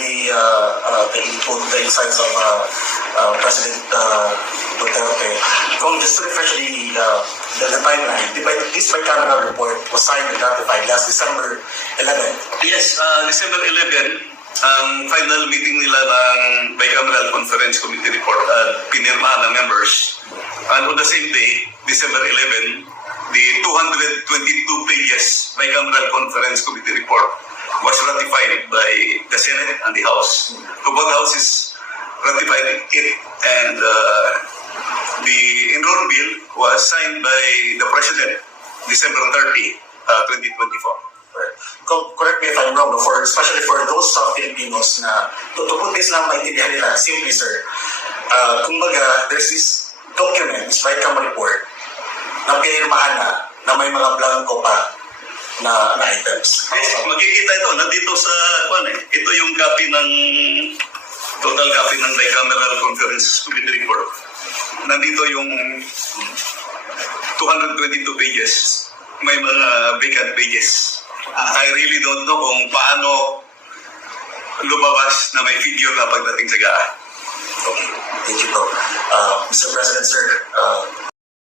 the insights of President Duterte. Just to refresh the timeline, this bicameral report was signed and ratified last December 11. Yes, December 11, ang final meeting nila ng Bicameral Conference Committee report at pinirmahan ng members. And on the same day, December 11, the 222 pages Bicameral Conference Committee report was ratified by the Senate and the House. So both houses ratified it, and the enrolled bill was signed by the President December 30, 2024. Correct me if I'm wrong, especially for those Filipinos na to put this lang maintindihan nila, simply sir, kumbaga, there's this document, this bicameral report, na pinirmahan na may mga blanco pa na items. Yes, makikita ito, nandito sa, ito yung copy ng, total copy ng Bicameral Conference Committee report. Nandito yung 222 pages, may mga vacant pages. I really don't know kung paano lumabas na may figure na pagdating sa GAA. Okay, thank you po. Mr. President, sir,